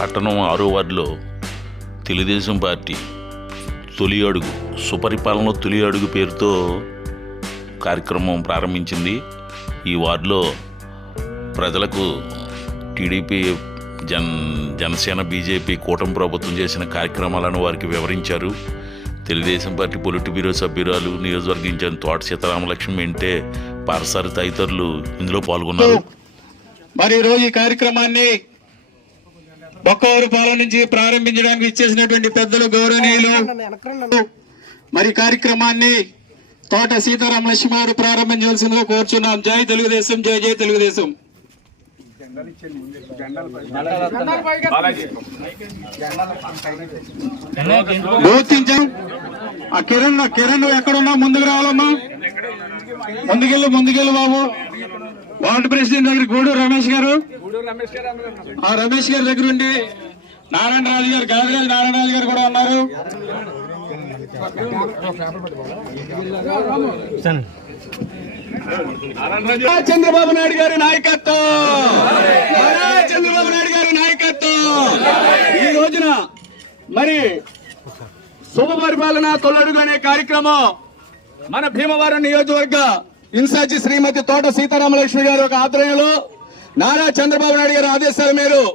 పట్టణం 6వ వార్డులో తెలుగుదేశం పార్టీ తొలి అడుగు సుపరిపాలన తొలి అడుగు పేరుతో కార్యక్రమం ప్రారంభించింది. ఈ వార్డులో ప్రజలకు టీడీపీ జనసేన బీజేపీ కూటమి ప్రభుత్వం చేసిన కార్యక్రమాలను వారికి వివరించారు. తెలుగుదేశం పార్టీ పొలిట్ బ్యూరో సభ్యురాలు నియోజకవర్గ ఇన్ఛార్జ్ తోట సీతారామలక్ష్మి మెంటే పారసారి తదితరులు ఇందులో పాల్గొన్నారు. మరి ఈరోజు ఈ కార్యక్రమాన్ని బొక్కవరపాలెం నుంచి ప్రారంభించడానికి ఇచ్చేసినటువంటి పెద్దలు గౌరవనీయులు మరి కార్యక్రమాన్ని తోట సీతారామలక్ష్మి గారు ప్రారంభించవలసిందిగా కోరుచున్నాం. జై తెలుగుదేశం, జై జై తెలుగుదేశం. గుర్తించాం. ఆ కిరణ్ ఎక్కడున్నా ముందుకు రావాలమ్మా, ముందుకెళ్ళు బాబు. వార్డు ప్రెసిడెంట్ దగ్గర గూడూరు రమేష్ గారు, ఆ రమేష్ గారి దగ్గర ఉండి నారాయణరాజు గారు, గాదిరాజు నారాయణరాజు గారు కూడా ఉన్నారు. చంద్రబాబు నాయుడు గారి నాయకత్వం, చంద్రబాబు నాయుడు గారి నాయకత్వం. ఈ రోజున మరి శుభ పరిపాలన తొలడుగు అనే కార్యక్రమం మన భీమవరం నియోజకవర్గ ఇన్ఛార్జి శ్రీమతి తోట సీతారామలక్ష్మి గారి ఒక ఆధ్వర్యంలో నారా చంద్రబాబు నాయుడు గారి ఆదేశాల మేరకు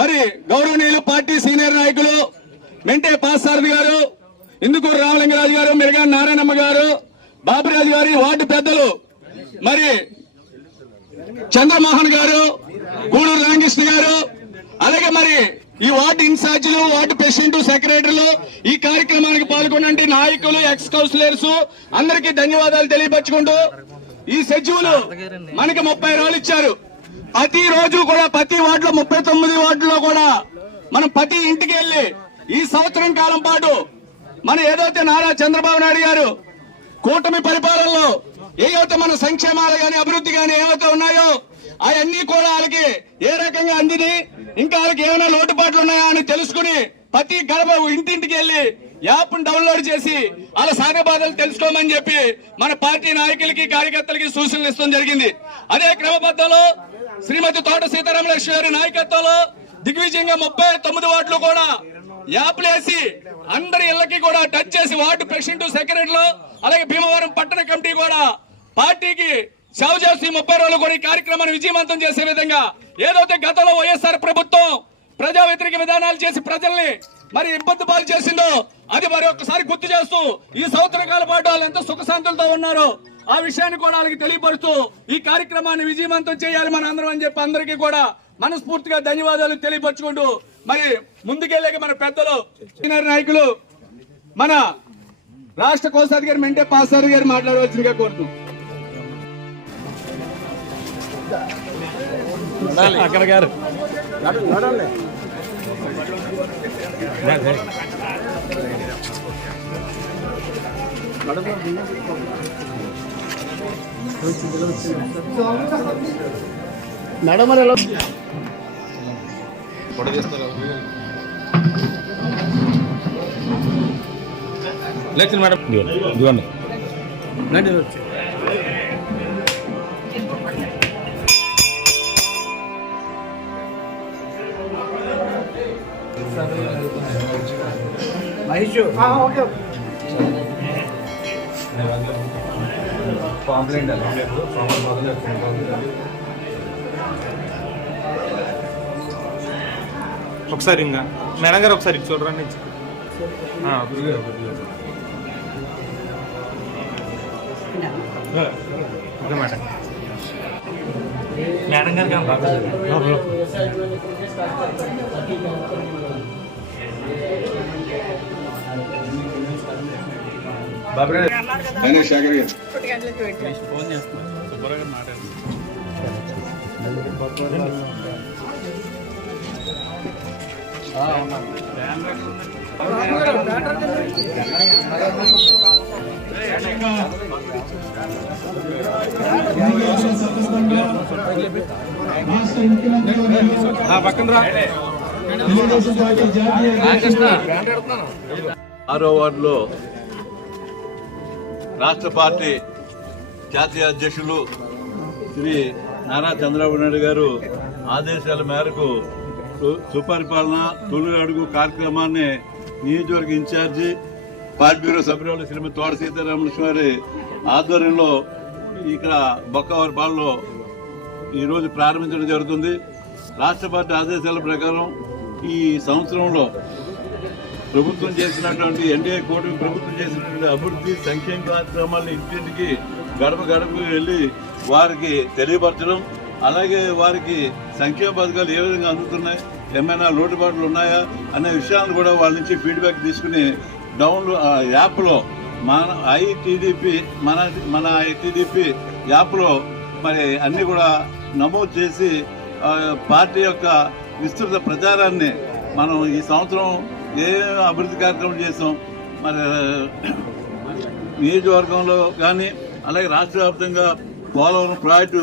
మరి గౌరవనీయులు పార్టీ సీనియర్ నాయకులు మెంటే పాసారథి గారు, ఇందుకూరు రామలింగరాజు గారు, మెరుగా నారాయణమ్మ గారు, బాబురాజు గారి వార్డు పెద్దలు మరి చంద్రమోహన్ గారు, గూడూరు రామకృష్ణ గారు, అలాగే మరి ఈ వార్డు ఇన్ఛార్జీలు, వార్డు ప్రెసిడెంట్, సెక్రటరీలు, ఈ కార్యక్రమానికి పాల్గొనండి నాయకులు, ఎక్స్ కౌన్సిలర్స్ అందరికీ ధన్యవాదాలు తెలియపరచుకుంటూ, ఈ షెడ్యూల్ మనకి 30 రోజులు ఇచ్చారు. ప్రతి రోజు కూడా ప్రతి వార్డులో 39 వార్డులో కూడా మనం ప్రతి ఇంటికి వెళ్లి ఈ సంవత్సరం కాలం పాటు మనం ఏదైతే నారా చంద్రబాబు నాయుడు గారు కూటమి పరిపాలనలో ఏవైతే మన సంక్షేమాలు గాని అభివృద్ధి గాని ఏవైతే ఉన్నాయో అవన్నీ కూడా వాళ్ళకి ఏ రకంగా అందిని, ఇంకా వాళ్ళకి ఏమైనా లోటుపాట్లు ఉన్నాయా అని తెలుసుకుని ప్రతి గడప ఇంటింటికి వెళ్లి యాప్ డౌన్లోడ్ చేసి వాళ్ళ సాగబాధలు తెలుసుకోమని చెప్పి మన పార్టీ నాయకులకి కార్యకర్తలకి సూచనలు ఇస్తాం జరిగింది. అదే క్రమబద్ధంలో శ్రీమతి తోట సీతారామలక్ష్మి గారి నాయకత్వంలో దిగ్విజయంగా 39 వార్డులు కూడా యాప్లు వేసి అందరి ఇళ్లకి కూడా టచ్ చేసి వార్డు ప్రెసిడెంట్, సెక్రటరీలు, అలాగే భీమవరం పట్టణ కమిటీ కూడా పార్టీకి సేవ చేసి 30 రోజులు కూడా ఈ కార్యక్రమాన్ని విజయవంతం చేసే విధంగా ఏదైతే గతంలో వైఎస్ఆర్ ప్రభుత్వం ప్రజా వ్యతిరేక విధానాలు చేసి ప్రజల్ని మరి ఇబ్బంది పాలు చేసిందో అది మరి ఒక్కసారి గుర్తు చేస్తూ ఈ సంవత్సర కాల పాటు వాళ్ళు ఎంత సుఖశాంతులతో ఉన్నారో ఆ విషయాన్ని కూడా వాళ్ళకి తెలియపరుస్తూ ఈ కార్యక్రమాన్ని విజయవంతం చేయాలి మన అందరం అని చెప్పి అందరికీ కూడా మనస్ఫూర్తిగా ధన్యవాదాలు తెలియపరచుకుంటూ మరి ముందుకెళ్ళాక మన పెద్దలు సీనియర్ నాయకులు మన రాష్ట్ర కోశాధికారి మెంటే పాసారి గారు మాట్లాడవలసిందిగా కోరుతూ అక్కడ గారు నడమరలో లేదు మేడం ఇదిగోండి మహేష్ ఓకే ఒకసారి ఇంకా మేడం గారు ఒకసారి చూడరండి. Okay madam. మేడం గారు ఫోన్ చేస్తున్నాను శుభ్రంగా మాట్లాడుతున్నాను. పక్కన 6వ వార్డులో రాష్ట్ర పార్టీ జాతీయ అధ్యక్షులు శ్రీ నారా చంద్రబాబు నాయుడు గారు ఆదేశాల మేరకు సుపరిపాలన తొలి అడుగు కార్యక్రమాన్ని నియోజకవర్గ ఇన్ఛార్జి పార్టీ బ్యూరో సభ్యులు శ్రీమతి తోట సీతారామకృష్ణ గారి ఆధ్వర్యంలో ఇక్కడ బొక్కవారిపాలెంలో ఈరోజు ప్రారంభించడం జరుగుతుంది. రాష్ట్ర పార్టీ ఆదేశాల ప్రకారం ఈ సంవత్సరంలో ప్రభుత్వం చేసినటువంటి ఎన్డీఏ కూటమి ప్రభుత్వం చేసినటువంటి అభివృద్ధి సంక్షేమ కార్యక్రమాలను ఇంటింటికి గడప గడపకు వెళ్ళి వారికి తెలియపరచడం, అలాగే వారికి సంక్షేమ పథకాలు ఏ విధంగా అందుతున్నాయి, ఏమైనా లోటుపాట్లు ఉన్నాయా అనే విషయాలను కూడా వాళ్ళ నుంచి ఫీడ్బ్యాక్ తీసుకుని యాప్లో మన ఐటీడీపీ యాప్లో మరి అన్నీ కూడా నమోదు చేసి పార్టీ యొక్క విస్తృత ప్రచారాన్ని మనం ఈ సంవత్సరం ఏ అభివృద్ధి కార్యక్రమం చేసాం, మరి నియోజకవర్గంలో కానీ అలాగే రాష్ట్ర వ్యాప్తంగా పోలవరం ప్రాజెక్టు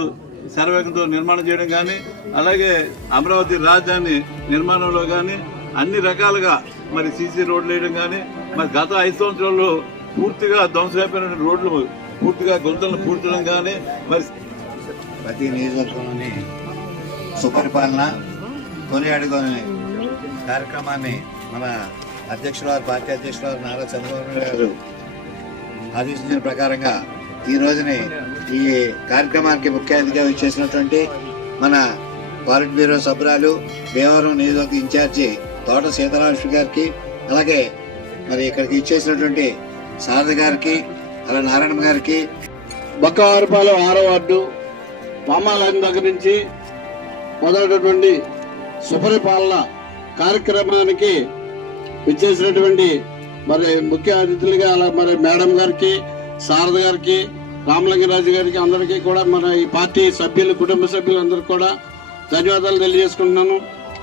శరవేగంతో నిర్మాణం చేయడం కానీ, అలాగే అమరావతి రాజధాని నిర్మాణంలో కానీ అన్ని రకాలుగా మరి సీసీ రోడ్లు వేయడం కానీ, మరి గత 5 సంవత్సరాల్లో పూర్తిగా ధ్వంసమైపోయిన రోడ్లు పూర్తిగా గుంతలను పూడ్చడం కానీ, మరి ప్రతి నియోజకవర్గంలోని సుపరిపాలన తొలి అడుగు అనే కార్యక్రమాన్ని మన పార్టీ అధ్యక్షులు నారా చంద్రబాబు నాయుడు గారు ఆదేశించిన ప్రకారంగా ఈ రోజుని ఈ కార్యక్రమానికి ముఖ్య అతిథిగా ఇచ్చేసినటువంటి మన పాలిట్ బ్యూరో సభ్యురాలు భీమవరం నియోజకవర్గ ఇన్ఛార్జి తోట సీతారామకృష్ణ గారికి, అలాగే మరి ఇక్కడికి ఇచ్చేసినటువంటి శారద గారికి, అలా నారాయణ గారికి, బొక్కవారిపాలెం 6వ వార్డు రామాలయం దగ్గర నుంచి మొదలైనటువంటి సుపరిపాలన కార్యక్రమానికి విచ్చేసినటువంటి మరి ముఖ్య అతిథులుగా అలా మరి మేడం గారికి, శారద గారికి, రామలింగరాజు గారికి అందరికీ కూడా మన ఈ పార్టీ సభ్యులు, కుటుంబ సభ్యులందరికీ కూడా ధన్యవాదాలు తెలియజేసుకుంటున్నాను.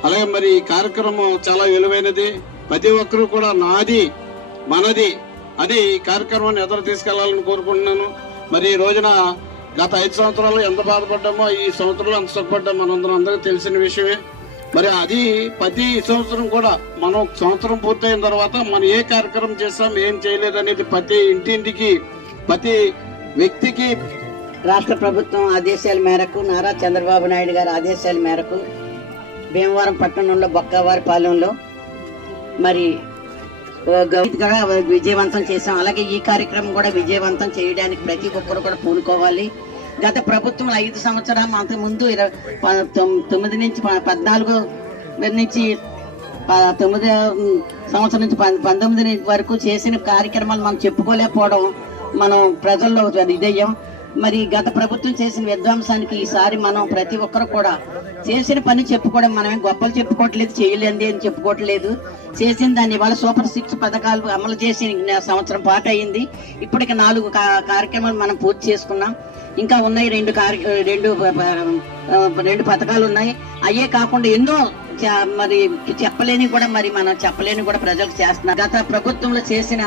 అలాగే మరి ఈ కార్యక్రమం చాలా విలువైనది. ప్రతి ఒక్కరూ కూడా నాది మనది అది ఈ కార్యక్రమాన్ని ఎదురు తీసుకెళ్లాలని కోరుకుంటున్నాను. మరి ఈ రోజున గత 5 సంవత్సరాలు ఎంత బాధపడ్డామో ఈ సంవత్సరంలో అంత సుఖపడ్డాం అందరికీ తెలిసిన విషయమే. మరి అది ప్రతి సంవత్సరం కూడా మనం సంవత్సరం పూర్తయిన తర్వాత మనం ఏ కార్యక్రమం చేస్తాం, ఏం చేయలేదు అనేది ప్రతి ఇంటింటికి, ప్రతి వ్యక్తికి రాష్ట్ర ప్రభుత్వం ఆదేశాల మేరకు, నారా చంద్రబాబు నాయుడు గారి ఆదేశాల మేరకు భీమవరం పట్టణంలో బొక్కవారిపాలెంలో మరి విజయవంతం చేశాం. అలాగే ఈ కార్యక్రమం కూడా విజయవంతం చేయడానికి ప్రతి ఒక్కరు కూడా పూనుకోవాలి. గత ప్రభుత్వం 5 సంవత్సరాలు అంతకుముందు 9 నుంచి 14 నుంచి 9 సంవత్సరం నుంచి 19 వరకు చేసిన కార్యక్రమాలు మనం చెప్పుకోలేకపోవడం మనం ప్రజల్లో ఇదయ్యాం. మరి గత ప్రభుత్వం చేసిన విధ్వంసానికి ఈసారి మనం ప్రతి ఒక్కరు కూడా చేసిన పని చెప్పుకోవడం, మనమేం గొప్పలు చెప్పుకోవట్లేదు, చేయలేంది అని చెప్పుకోవట్లేదు. చేసిన దాన్ని ఇవాళ సూపర్ 6 పథకాలు అమలు చేసి సంవత్సరం పాటు అయింది. ఇప్పటికి 4 కార్యక్రమాలు మనం పూర్తి చేసుకున్నాం. ఇంకా ఉన్నాయి 2 పథకాలు ఉన్నాయి. అయ్యే కాకుండా ఎన్నో మరి చెప్పలేని కూడా ప్రజలకు చేస్తున్నారు. గత ప్రభుత్వంలో చేసిన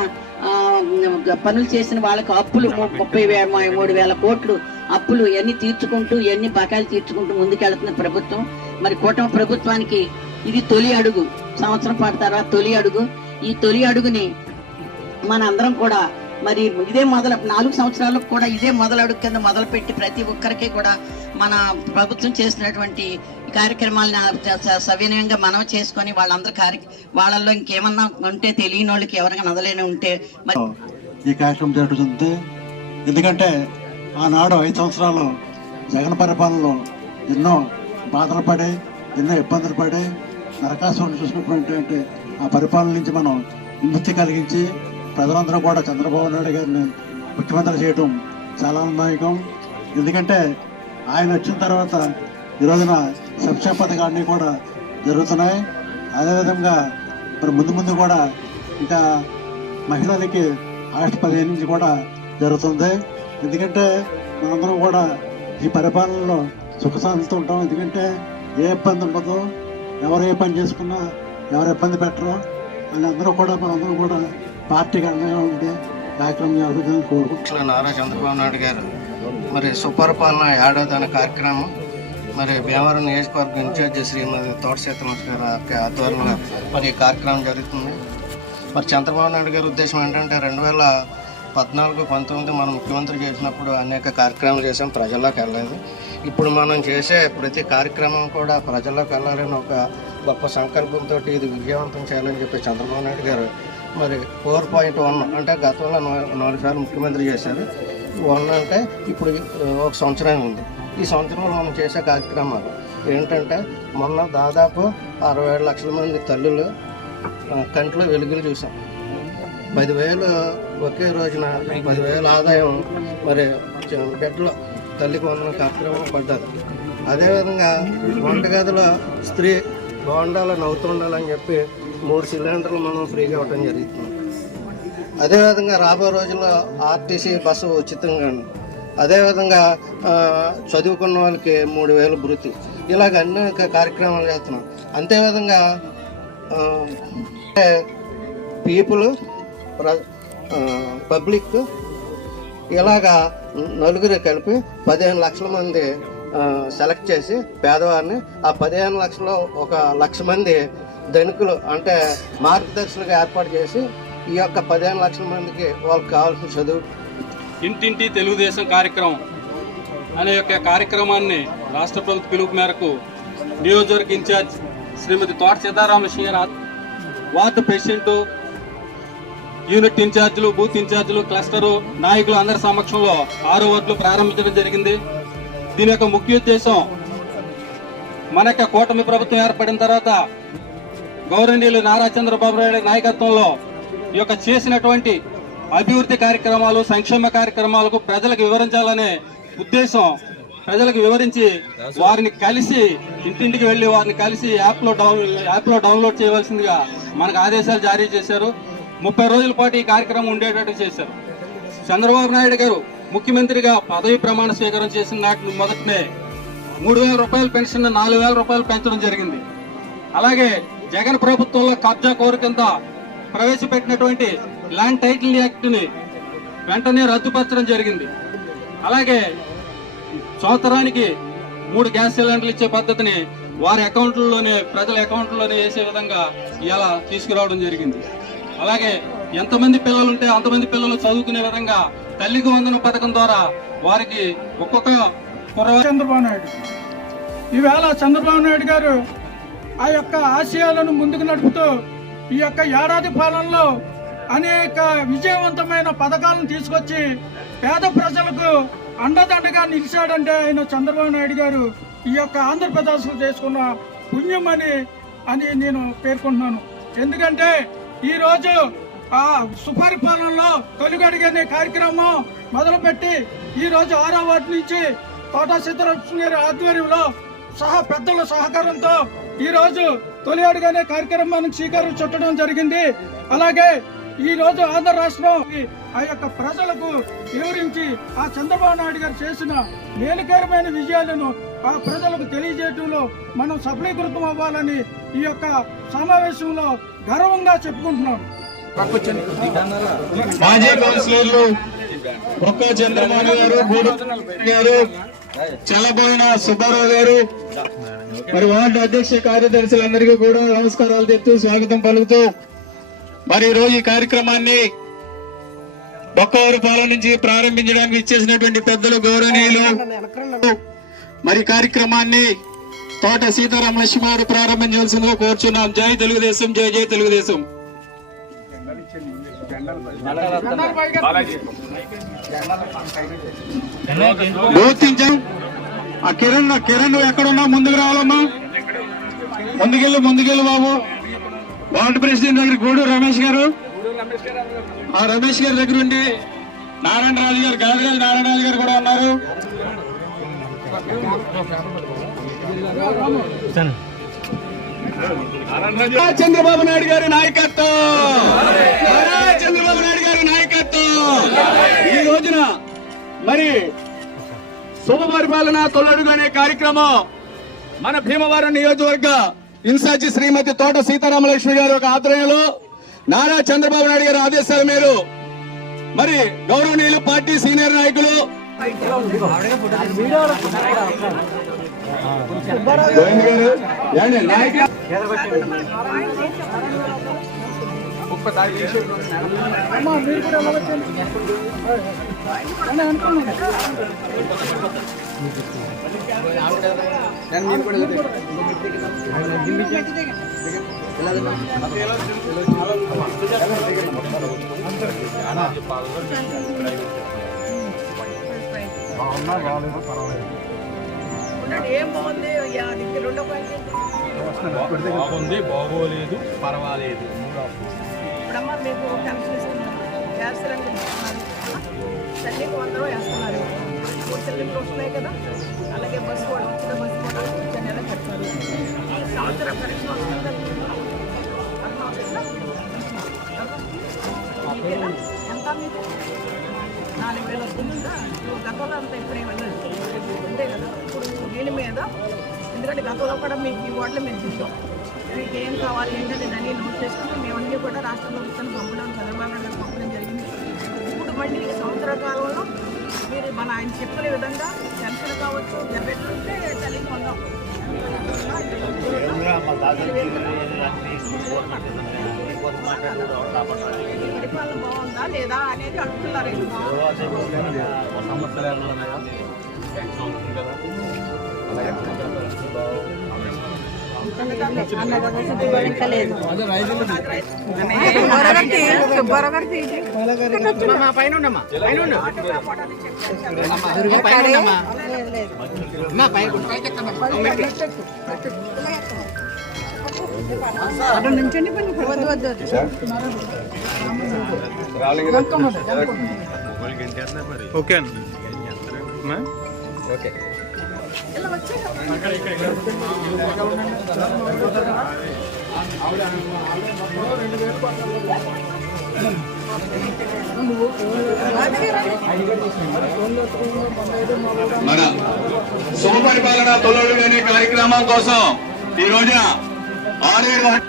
పనులు చేసిన వాళ్ళకి అప్పులు 33,000 కోట్లు అప్పులు ఇవన్నీ తీర్చుకుంటూ, ఇవన్నీ బకాయిలు తీర్చుకుంటూ ముందుకెళ్తున్న ప్రభుత్వం. మరి కూటమి ప్రభుత్వానికి ఇది తొలి అడుగు. సంవత్సరం పాటు తర్వాత తొలి అడుగు. ఈ తొలి అడుగుని మన అందరం కూడా మరి ఇదే 4 సంవత్సరాలకు కూడా ఇదే మొదలడుగు కింద మొదలుపెట్టి ప్రతి ఒక్కరికి కూడా మన ప్రభుత్వం చేసినటువంటి కార్యక్రమాలను సవినయంగా మనం చేసుకొని వాళ్ళల్లో ఇంకేమన్నా ఉంటే తెలియని వాళ్ళకి ఎవరైనా నదలేని ఉంటే ఈ కార్యక్రమం జరుగుతుంది. ఎందుకంటే ఆనాడు 5 సంవత్సరాలు జగన్ పరిపాలనలో ఎన్నో బాధలు పడి, ఎన్నో ఇబ్బందులు పడి, నరకాసురుని చూసినటువంటి ఆ పరిపాలన నుంచి మనం విముక్తి కలిగించి ప్రజలందరూ కూడా చంద్రబాబు నాయుడు గారిని ముఖ్యమంత్రి చేయడం చాలా ఆనందదాయకం. ఎందుకంటే ఆయన వచ్చిన తర్వాత ఈ రోజున సంక్షేమ పథకాలన్నీ కూడా జరుగుతున్నాయి. అదేవిధంగా మరి ముందు కూడా ఇంకా మహిళలకి ఆగస్టు 15 నుంచి కూడా జరుగుతుంది. ఎందుకంటే మనందరం కూడా ఈ పరిపాలనలో సుఖశాంతితో ఉంటాం. ఎందుకంటే ఏ ఇబ్బంది ఉండదు, ఎవరు ఏ పని చేసుకున్నా ఎవరు ఇబ్బంది పెట్టరు అని మనందరం కూడా పార్టీకి అండగా ఉండే కార్యక్రమం జరుగుతుందని కోరుకుంటున్నాను. నారా చంద్రబాబు నాయుడు గారు మరి సుపరిపాలన 7వ కార్యక్రమం మరి భీమవరం నియోజకవర్గ ఇన్ఛార్జి శ్రీమతి తోట సీతారామకృష్ణ గారి ఆధ్వర్యంలో మరి ఈ కార్యక్రమం జరుగుతుంది. మరి చంద్రబాబు నాయుడు గారి ఉద్దేశం ఏంటంటే 2014-19 మనం ముఖ్యమంత్రి చేసినప్పుడు అనేక కార్యక్రమాలు చేసాం, ప్రజల్లోకి వెళ్ళలేదు. ఇప్పుడు మనం చేసే ప్రతి కార్యక్రమం కూడా ప్రజల్లోకి వెళ్ళాలని ఒక గొప్ప సంకల్పంతో ఇది విజయవంతం చేయాలని చెప్పి చంద్రబాబు నాయుడు గారు మరి 4.1 అంటే గతంలో 4 సార్లు ముఖ్యమంత్రి చేశారు. 1 అంటే ఇప్పుడు ఒక సంవత్సరం ఉంది. ఈ సంవత్సరంలో మనం చేసే కార్యక్రమాలు ఏంటంటే మొన్న దాదాపు 67 లక్షల మంది తల్లులు కంట్లో వెలుగులు చూసాం. 10,000 ఒకే రోజున 10,000 ఆదాయం మరి బిడ్డలో తల్లికి వందన కార్యక్రమం పడ్డారు. అదేవిధంగా వంటగదిలో స్త్రీ బాగుండాలి నవ్వుతుండాలని చెప్పి 3 సిలిండర్లు మనం ఫ్రీగా ఇవ్వడం జరుగుతుంది. అదేవిధంగా రాబోయే రోజుల్లో ఆర్టీసీ బస్సు ఉచితంగా, అదేవిధంగా చదువుకున్న వాళ్ళకి 3,000 భృతి, ఇలాగ అనేక కార్యక్రమాలు చేస్తున్నాం. అంతేవిధంగా పీపుల్ పబ్లిక్ ఇలాగా నలుగురు కలిపి 15 లక్షల మంది సెలెక్ట్ చేసి పేదవారిని, ఆ 15 లక్షల్లో 1 లక్ష మంది ధనికులు అంటే మార్గదర్శులుగా ఏర్పాటు చేసి ఈ యొక్క 15 లక్షల మందికి వాళ్ళకి కావాల్సిన చదువు. ఇంటింటి తెలుగుదేశం కార్యక్రమం అనే యొక్క కార్యక్రమాన్ని రాష్ట్ర ప్రభుత్వ పిలుపు మేరకు నియోజకవర్గ ఇన్ఛార్జ్ శ్రీమతి తోట సీతారామలక్ష్మి గారు, వార్డు ప్రెసిడెంట్, యూనిట్ ఇన్ఛార్జీలు, బూత్ ఇన్ఛార్జీలు, క్లస్టరు నాయకులు అందరి సమక్షంలో 6వ వార్డులో ప్రారంభించడం జరిగింది. దీని యొక్క ముఖ్య ఉద్దేశం మన యొక్క కూటమి ప్రభుత్వం ఏర్పడిన తర్వాత గౌరవనీయులు నారా చంద్రబాబు నాయుడు నాయకత్వంలో ఈ యొక్క చేసినటువంటి అభివృద్ధి కార్యక్రమాలు, సంక్షేమ కార్యక్రమాలకు ప్రజలకు వివరించాలనే ఉద్దేశం, ప్రజలకు వివరించి వారిని కలిసి ఇంటింటికి వెళ్లి వారిని కలిసి యాప్లో డౌన్లోడ్ చేయవలసిందిగా మనకు ఆదేశాలు జారీ చేశారు. 30 రోజుల పాటు ఈ కార్యక్రమం ఉండేటట్టు చేశారు. చంద్రబాబు నాయుడు గారు ముఖ్యమంత్రిగా పదవి ప్రమాణ స్వీకారం చేసిన నాటి మొదటనే 3,000 రూపాయల పెన్షన్ 4,000 రూపాయలు పెంచడం జరిగింది. అలాగే జగన్ ప్రభుత్వంలో కబ్జా కోరు కింద ప్రవేశపెట్టినటువంటి ల్యాండ్ టైటిల్ యాక్ట్ ని వెంటనే రద్దుపరచడం జరిగింది. అలాగే సంవత్సరానికి 3 గ్యాస్ సిలిండర్లు ఇచ్చే పద్ధతిని వారి అకౌంట్లలోనే, ప్రజల అకౌంట్లలోనే వేసే విధంగా ఇలా తీసుకురావడం జరిగింది. అలాగే ఎంతమంది పిల్లలు ఉంటే అంతమంది పిల్లలు చదువుకునే విధంగా తల్లికి వందన పథకం ద్వారా వారికి ఒక్కొక్క చంద్రబాబు నాయుడు ఈవేళ చంద్రబాబు నాయుడు గారు ఆ యొక్క ఆశయాలను ముందుకు నడుపుతూ ఈ యొక్క ఏడాది పాలనలో అనేక విజయవంతమైన పథకాలను తీసుకొచ్చి పేద ప్రజలకు అండదండగా నిలిచాడంటే ఆయన చంద్రబాబు నాయుడు గారు ఈ యొక్క ఆంధ్రప్రదేశ్లో చేసుకున్న పుణ్యం అని నేను పేర్కొంటున్నాను. ఎందుకంటే ఈ రోజు ఆ సుపరిపాలనలో తొలిగడుగు అనే కార్యక్రమం మొదలుపెట్టి ఈ రోజు 6వ వార్డు నుంచి తోట సీతారామలక్ష్మి గారి ఆధ్వర్యంలో పెద్దల సహకారంతో ఈ రోజు తొలి అడుగు అనే కార్యక్రమానికి శ్రీకారం చుట్టడం జరిగింది. అలాగే ఈ రోజు ఆంధ్ర రాష్ట్రం ఆ యొక్క ప్రజలకు వివరించి ఆ చంద్రబాబు నాయుడు గారు చేసిన మేలుకరమైన విజయాలను ఆ ప్రజలకు తెలియజేయడంలో మనం సఫలీకృతం అవ్వాలని ఈ యొక్క సమావేశంలో గర్వంగా చెప్పుకుంటున్నాం. మాజీ కౌన్సిలర్లు బొక్క చంద్రబాబు గారు, గూడు గారు, చలబోయిన సుబ్బారావు గారు, మరి వార్డు అధ్యక్ష కార్యదర్శులందరికీ కూడా నమస్కారాలు తెస్తూ స్వాగతం పలుకుతూ మరి ఈ రోజు ఈ కార్యక్రమాన్ని బొక్కవరపాలెం నుంచి ప్రారంభించడానికి ఇచ్చేసినటువంటి పెద్దలు గౌరవనీయులు మరి కార్యక్రమాన్ని తోట సీతారామలక్ష్మి గారు ప్రారంభించవలసిందిగా కోరుచున్నాం. జై తెలుగుదేశం, జై జై తెలుగుదేశం. గుర్తించాం. ఆ కిరణ్ ఎక్కడున్నా ముందుకు రావాలమ్మా, ముందుకెళ్ళు బాబు. వార్డు ప్రెసిడెంట్ దగ్గర గూడు రమేష్ గారు, ఆ రమేష్ గారి దగ్గర ఉండి నారాయణరాజు గారు, గాదిరాజు నారాయణరాజు గారు కూడా ఉన్నారు. చంద్రబాబు నాయుడు గారి నాయకత్వం, చంద్రబాబు నాయుడు గారి నాయకత్వం. ఈ రోజున మరి శుభ పరిపాలన తొలడుగు అనే కార్యక్రమం మన భీమవరం నియోజకవర్గ ఇన్ఛార్జి శ్రీమతి తోట సీతారామలక్ష్మి గారి ఒక ఆధ్వర్యంలో నారా చంద్రబాబు నాయుడు గారి ఆదేశాల మేరకు మరి గౌరవనీయులు పార్టీ సీనియర్ నాయకులు ఏం బాగుంది రెండో బాగుంది, బాగోలేదు, పర్వాలేదు. ఇప్పుడమ్మా మీకు పెన్షన్ ఇస్తున్నారు, గ్యాస్ సిలిండర్ ఇస్తున్నారు, తల్లికి 100 వేస్తున్నారు, 3 సిలిండర్లు వస్తున్నాయి కదా. అలాగే బస్సు కూడా వచ్చిన బస్సు కూడా వచ్చే నెల పెడతారు. సంవత్సరం పెన్షన్ వస్తుందా? ఎంత మీకు 4000 వస్తుందా? గతంలో అంతా ఇప్పుడే వెళ్ళదు అంతే కదా. ఇప్పుడు దీని మీద ఎందుకంటే గతంలో కూడా మీకు ఈ వార్డులో మేము చూసాం. మీకు ఏం కావాలి ఏంటంటే దాన్ని నోట్ చేసుకుని మేమన్నీ కూడా రాష్ట్ర ప్రభుత్వాన్ని పంపడం, చంద్రబాబు నాయుడు గారికి పంపడం జరిగింది. ఇప్పుడు మళ్ళీ సంవత్సర కాలంలో మీరు మన ఆయన చెప్పిన విధంగా పెన్షన్ కావచ్చు, పెట్టుంటే తల్లికి పొందాం. పరిపాలన బాగుందా లేదా అనేది అడుగుతున్నారు. ఓకే అండి. ఓకే. మన సుపరిపాలన తొలడు అనే కార్యక్రమం కోసం ఈ రోజున 6-7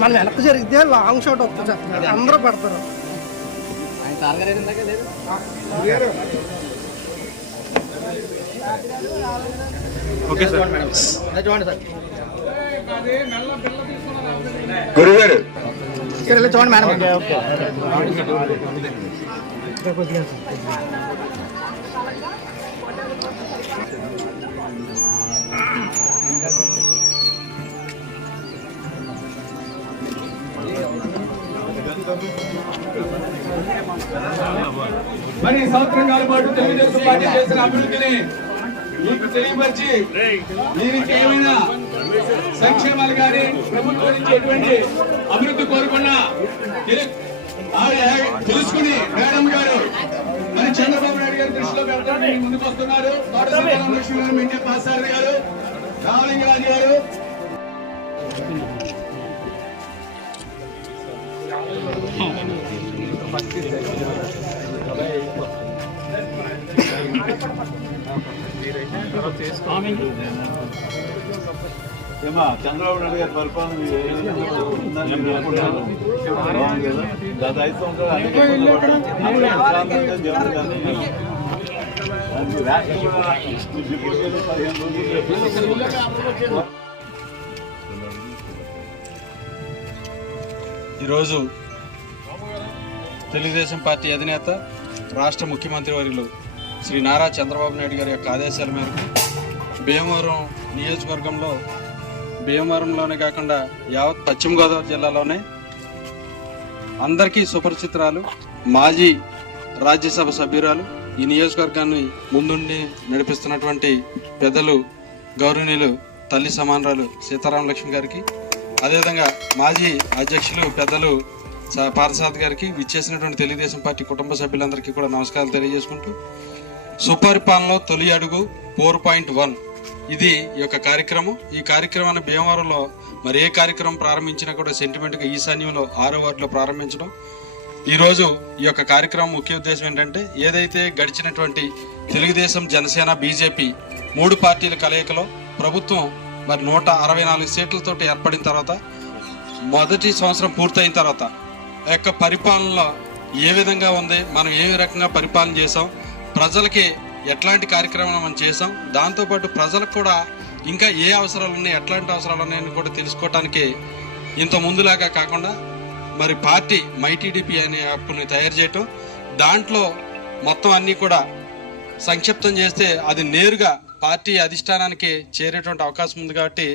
మన వెనక్కి జరిగితే లాంగ్ షాట్ వస్తుంది సార్, అందరూ పడతారు. Okay sir. గురుగారు చూడండి మేడం. మరి సంవత్సరం కాలం పాటు తెలుగుదేశం పార్టీ చేసిన అభివృద్ధిని మీకు తెలియపరిచి దీనికి ఏమైనా సంక్షేమాలు కానీ ప్రభుత్వం నుంచి ఎటువంటి అభివృద్ధి కోరుకున్నా తెలుసుకుని మేడం గారు మరి చంద్రబాబు నాయుడు గారి దృష్టిలో పెట్టడానికి ముందుకు వస్తున్నారు. ఇండియా పాసారి గారు, రామలింగరాజు గారు. చంద్రబాబు నాయుడు గారి పరిపాలన గత 5 సంవత్సరాలు ఈరోజు తెలుగుదేశం పార్టీ అధినేత రాష్ట్ర ముఖ్యమంత్రి వర్యులు శ్రీ నారా చంద్రబాబు నాయుడు గారి యొక్క ఆదేశాల మేరకు భీమవరం నియోజకవర్గంలో, భీమవరంలోనే కాకుండా యావత్ పశ్చిమ గోదావరి జిల్లాలోనే అందరికీ సుపరిచితురాలు, మాజీ రాజ్యసభ సభ్యురాలు, ఈ నియోజకవర్గాన్ని ముందుండి నడిపిస్తున్నటువంటి పెద్దలు గౌరవనీయులు తల్లి సమానరాలు సీతారామ లక్ష్మి గారికి, అదేవిధంగా మాజీ అధ్యక్షులు పెద్దలు పార్థసారథి గారికి, విచ్చేసినటువంటి తెలుగుదేశం పార్టీ కుటుంబ సభ్యులందరికీ కూడా నమస్కారాలు తెలియజేసుకుంటూ, సుపరిపాలనలో తొలి అడుగు 4.1 ఇది ఈ యొక్క కార్యక్రమం. ఈ కార్యక్రమాన్ని భీమవరంలో మరి ఏ కార్యక్రమం ప్రారంభించినా కూడా సెంటిమెంట్గా ఈశాన్యంలో 6వ వార్డులో ప్రారంభించడం. ఈరోజు ఈ యొక్క కార్యక్రమం ముఖ్య ఉద్దేశం ఏంటంటే, ఏదైతే గడిచినటువంటి తెలుగుదేశం, జనసేన, బీజేపీ 3 పార్టీల కలయికలో ప్రభుత్వం మరి 164 సీట్లతోటి ఏర్పడిన తర్వాత, మొదటి సంవత్సరం పూర్తయిన తర్వాత ఆ యొక్క పరిపాలనలో ఏ విధంగా ఉంది, మనం ఏ రకంగా పరిపాలన చేసాం, ప్రజలకి ఎట్లాంటి కార్యక్రమాలు మనం చేసాం, దాంతోపాటు ప్రజలకు కూడా ఇంకా ఏ అవసరాలు ఉన్నాయి, ఎట్లాంటి అవసరాలు ఉన్నాయని కూడా తెలుసుకోవటానికి ఇంత ముందులాగా కాకుండా మరి పార్టీ మైటీడీపీ అనే యాప్ని తయారు చేయటం, దాంట్లో మొత్తం అన్నీ కూడా సంక్షిప్తం చేస్తే అది నేరుగా పార్టీ అధిష్టానానికి చేరేటువంటి అవకాశం ఉంది. కాబట్టి